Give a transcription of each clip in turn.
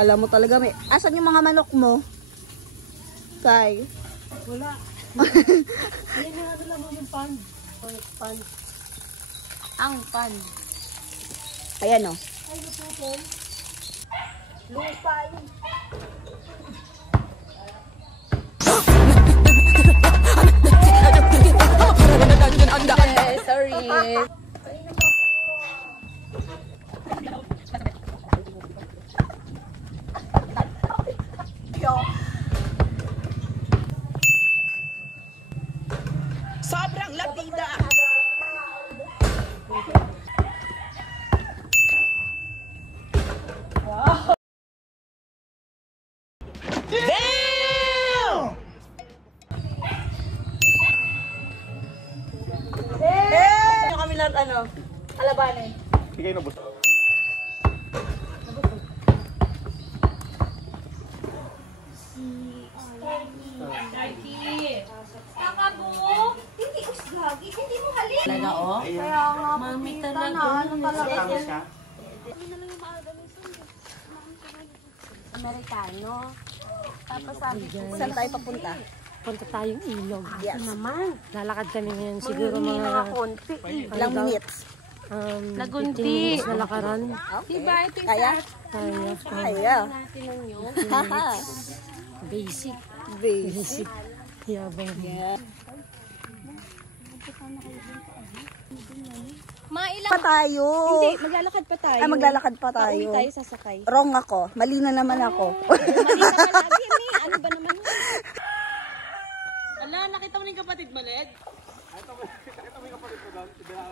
Kala mo talaga may... Asan yung mga manok mo? Kay? Wala. Ayan nga ano lang yung pan. Pan. Ang pan. Ayan o. Ay, naputol. Lupa yun. Sorry. Sobrang lapida. Damn! Ano kami lahat ano? Kalabanin. Hindi kayo nabos. Hindi usgagi. Hindi mo halin. Talaga oh. Kaya nga Mami kita talaga. na. Ano talaga yan? Siya. Amerikano. Tapos sabi ko, Saan tayo papunta? punta tayong ilog. Yes. Ano naman? Lalakad kami ngayon siguro mga konti. Ilang minutes? Nagunti. Na lakaran. Okay. Diba ito yung kaya? Kaya. Natin ang nyo. Haha. Basic. Basic. Yabang. Yeah. Mailang Pa tayo. Hindi, maglalakad pa tayo. Ay, maglalakad pa tayo. Pauwi tayo sasakay. Wrong ako. Mali na naman ako. Mali ka palagi, Mi. Ano ba naman yun? Ala, nakita mo na yung kapatid mo, Led?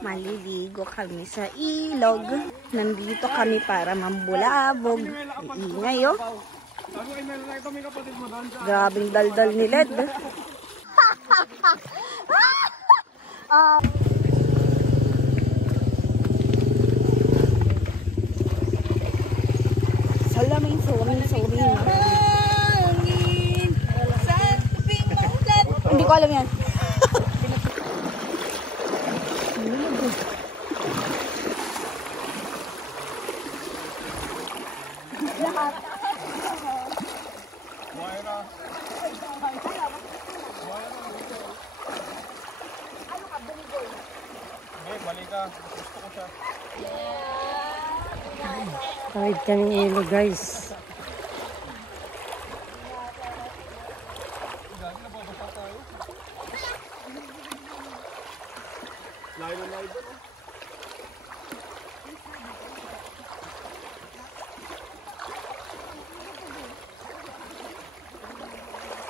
Maliligo kami sa ilog. Nandito kami para mambulabog. Iingay, oh. Grabing daldal ni Led. Salamin. Hindi ko alam yan. Gusto ko siya. Kahit kaming ilog, guys. Layo na layo doon.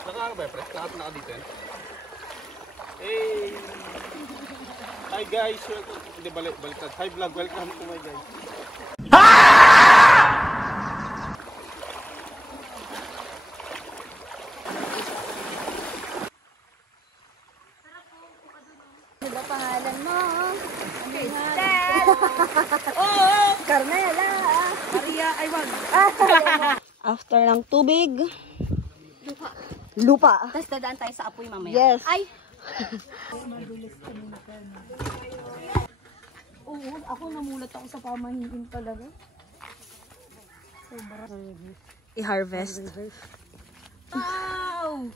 Naka ba, pre? Naka dito yan. Hey! Hi guys! Hindi, balik. Hi vlog, welcome to my guys. Diba pangalan mo? Crystal! Oo! Carmela! Maria, ay wag. After ng tubig, lupa. Tapos dadaan tayo sa apoy mamaya. Yes. Ay! Oo, ako namulat ako sa pamahiin talaga. I-harvest. Wow!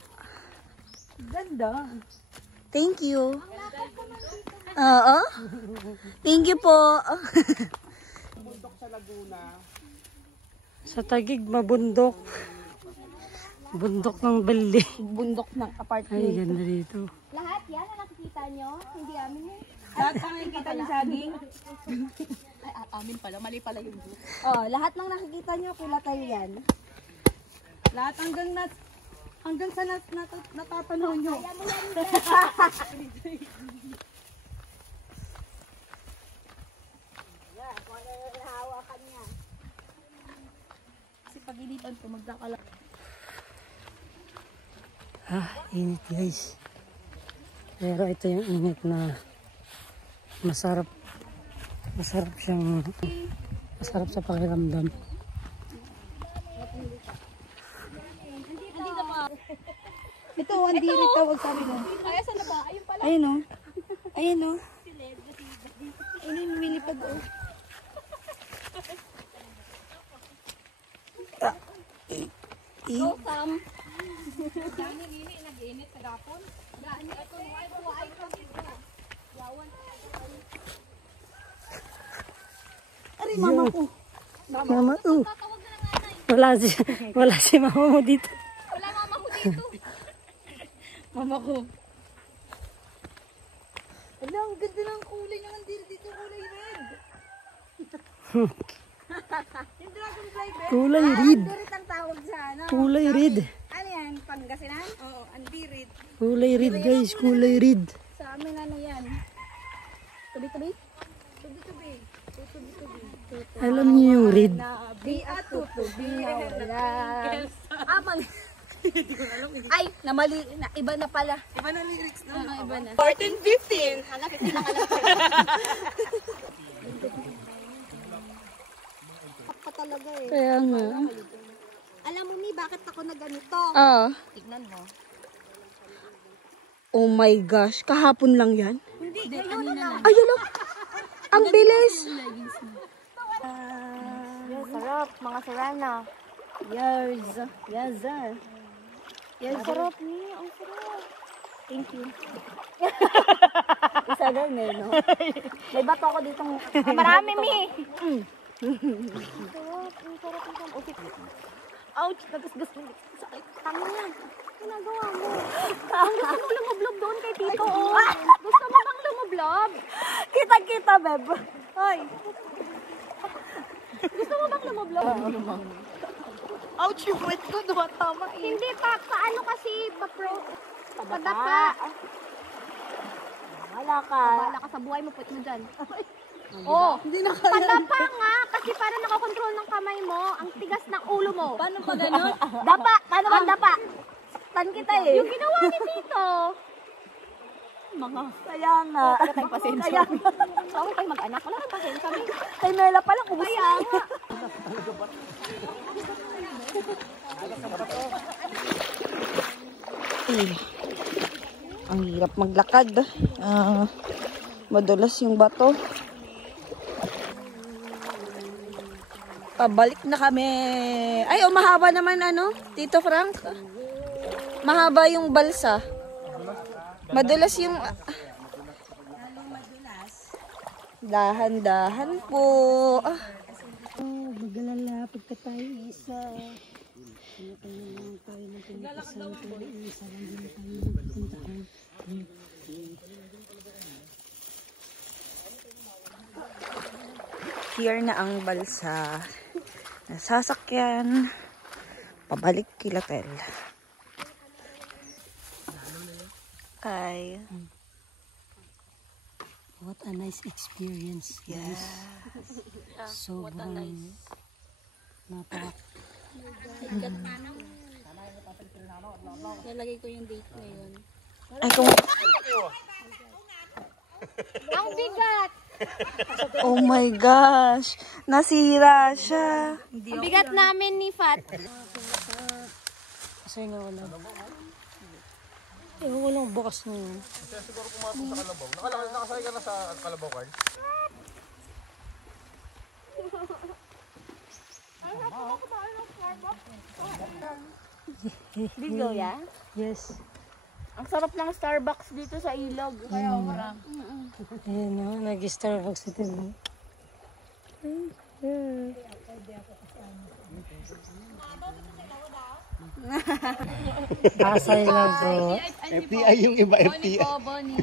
Ganda. Thank you. Oo. Thank you po. Sa Taguig, mabundok. Bundok ng balde. Bundok ng Ay, apartment. ganda dito. Lahat yan na nakikita nyo? Hindi amin yun. Lahat ng nakikita niyo saging? Ay, amin pala. Mali pala yung blue. Oh, lahat ng nakikita niyo pula tayo yan. Lahat hanggang sa natatanaw nyo. Kasi pag-initan ko magkakala. Init, guys. Pero ito yung init na masarap. Masarap sa pakiramdam. Ito, andiri tawag sabi mo. Ay, saan na ba? Ayun pala. Ayun o. Ayun o. Ayun yung lumilipad o. City. Ari, mama ko. Mama, wala si mama mo dito. Wala mama ko dito. Mama ko. Ala, ang ganda ng kulay ng andiri dito. Kulay red. Yung dragonfly red. Kulay red. Andirit ang tawag sa ano. Kulay red. Ano yan? Pangasinan? Oo, andirit. Kulay red guys, kulay red. Sa amin ano yan? Tubi-tubi? Tubi-tubi. Alam niyo yung red. Nabi at tutubi na wala. Mali. Ay, namali. Iba na pala. Iba na lyrics na. Iba na. 14-15. Pa talaga eh. Kaya nga. Alam mo ni, bakit ako na ganito? Tignan mo. Oh my gosh, kahapon lang yan. Hindi, kanina lang. Ayun o. Ang bilis. Sarap, mga sarana. Yes. Yes, sir. Yes, sarap niya. Ang sarap. Thank you. Isa din eh, no? May bato ako ditong... marami, Mi! Sarap. Ouch! Nagasgas mo. Sakit. Tama yan. Ginagawa mo. Ang gusto mo lumublob doon kay Tito, oh. Gusto mo bang lumublob? Kita, beb. Hoy. Gusto mo bang lumublob? Ouch, yung wet ko. Dumatama eh. Hindi pa. Paano kasi padapa? Wala ka. Wala ka sa buhay mo, put mo dyan. Oh, padapa nga, kasi para nakakontrol ng kamay mo, ang tigas ng ulo mo. Paano pa gano'n? Dapa, paano bang dapa? Tan kita eh. Yung ginawa ni Tito. Kaya nga. Wala tayong pasensya. Bawal kayo mag-anak, wala tayong pasensya. Kay Mela pala, kumusta? Kaya nga. Ang hirap maglakad. Madulas yung bato. Pabalik na kami. Ay, mahaba naman ano, Tito Frank. Mahaba yung balsa. Madulas yung... Dahan-dahan po. Magalalapit ka tayo isa. Here na ang balsa. Nasasakyan. Pabalik kila Tel. Ay. What a nice experience, guys. Sobrang napak. Lalagay ko yung date ngayon. Ay, kung... Ang bigat! Oh my gosh. Nasira siya. Ang bigat namin ni Fat. Kasi nga wala. Walang bukas na yun. Kasi siguro pumasok sa kalabaw. Nakasakay ka na sa kalabaw, Carl? Video, ya? Yes. Ang sarap ng Starbucks dito sa ilog. Kaya marami. Ayan o, nag-Starbucks ito. Asay lang po. FTI yung iba, FTI. Bonnie.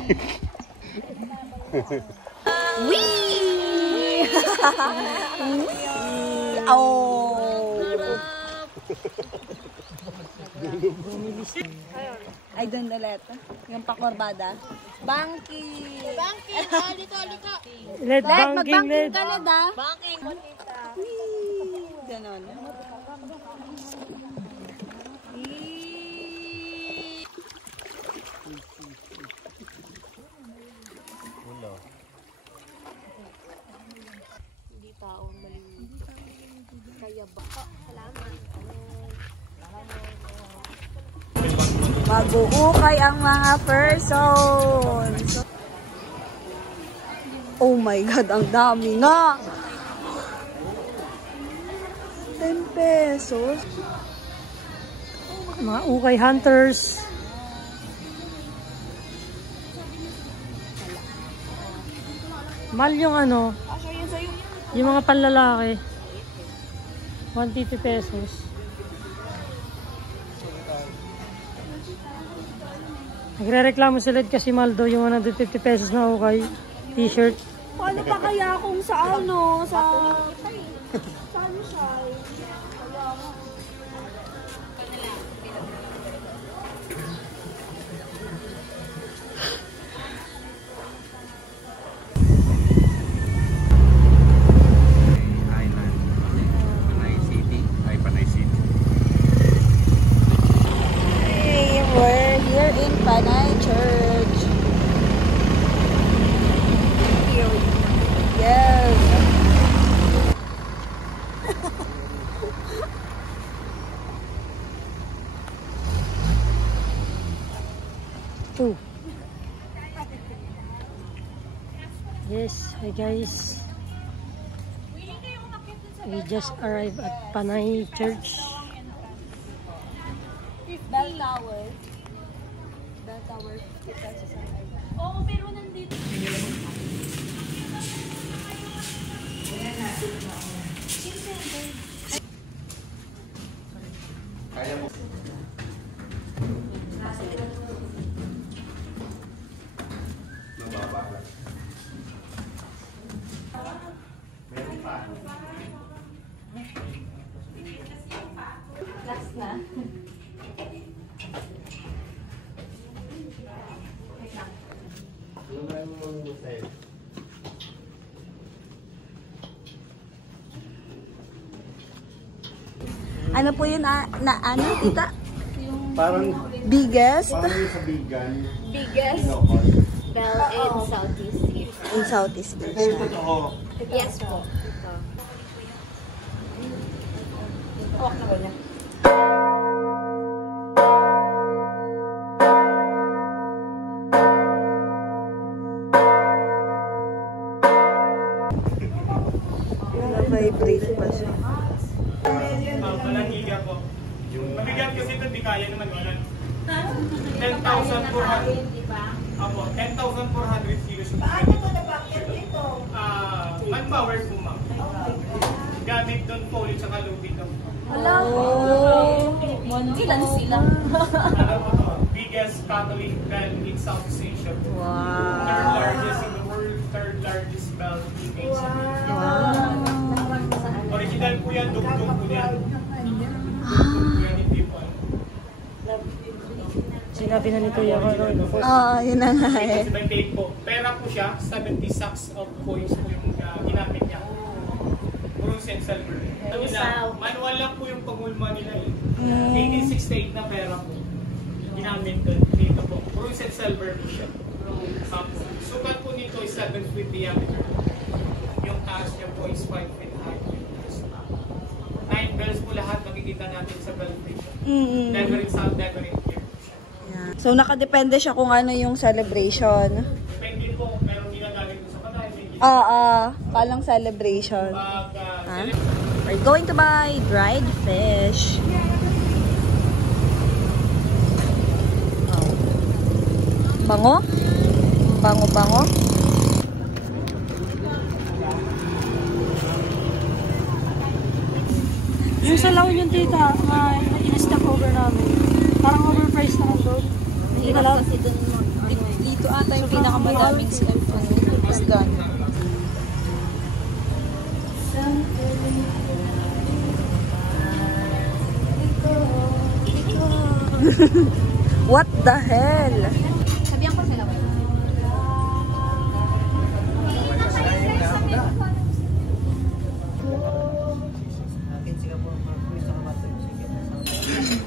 Ay, doon ulit. Yung pakorbada. Banky! Let banking, Mag-banking let. ka na da. Ganon. Hindi taong mali. Kaya ba? Salamat. Mag-uukay ang mga persons. Oh my God, ang dami nga. 10 pesos. Mga ukay hunters. Mahal yung ano, yung mga panlalaki. 150 pesos. Nagre-reklamo sila kasi mahal daw yung 150 pesos na ukay t-shirt. Paano pa kaya kung sa ano, sa ano siya? Island. Panay City. Ay, Panay City. Hey, we're here in Panay Church. Yes. Two. Yes, hi guys. We just arrived at Panay Church. Bell Tower. Bell Tower. Oo, pero nandito. Kaya mo. Mababa lang. Last na. Ano po yun ano, tita? Parang, Biggest parang yung sa bigan. Biggest bell in Southeast Asia. in Southeast Ito yung Asia. totoo. Yes po. Ito. Hawak na ba niya? Na-vibrate pa siya. Malagiga po. Mabigat kasi ito, di kaya naman yun. 10,400. Apo, 10,400 kilos. Paano ito na-packet ito? Manpower po, ma'am. Gamit doon po ulit sa kalubig daw. Wala. Ilan sila? Biggest Catholic bell in Southeast Asia. Wow. Third largest in the world, third largest bell in Asia. Original po yan, dugdug po yan. Dugdug po yan, hindi po. Sinabi na nito yung ano. Oo, yun na nga eh. Kasi may take po. Pera po siya, 70 sacks of coins po yung ginamit niya. Puro cent silver. Manual lang po yung pangulma nila eh. 1868 na pera po. Ginamit doon. Dito po. Puro cent silver po siya. Sukat po nito is 7 feet diameter. Yung taas niya po is 5 feet high. 9 bells po lahat makikita natin sa bell page. Never in south, never in here. Yeah. So, nakadepende siya kung ano yung celebration. Depende po, meron ginagamit po sa patay. Palang celebration. Pag We're going to buy dried fish. Oh. Bango? Bango-bango? Yung sa laon yung tita, in-stock over namin. Parang overpriced na doon. Hindi ka lang. Dito ata yung pinakamadaming isda. What the hell? Sabihan ko sila.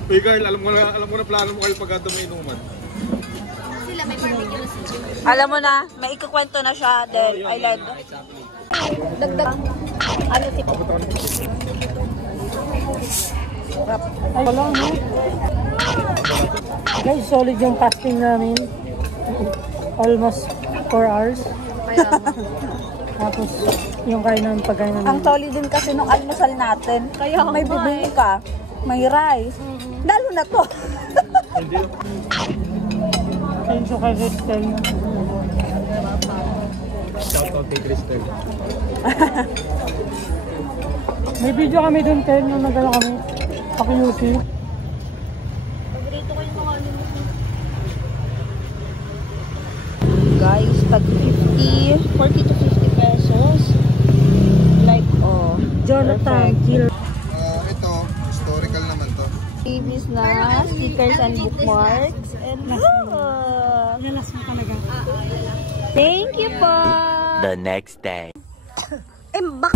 Hey Carl, alam mo na plano mo Carl pagka may inuman. Sila, may barbecue na sila. Alam mo na, may ikukwento na siya, Del Island. Dagdag. Ano si Ay, wala, no? Guys, solid yung fasting namin. Almost 4 hours. Tapos, yung pagkain namin. Ang solid din kasi nung almusal natin. Kaya may bibili ka. May rice. Lalo na to. Hindi. Thank you kay Crystal. Shout out kay Crystal. May video kami dun, Ken, nung nagano kami. Paki-UC. Guys, tag 50, 40 to 50 pesos. Like, oh. Jonathan, Jill. Ito, historical naman to. Babies na, stickers and bookmarks. And, Nalas mo talaga. thank you po. The next day. Bak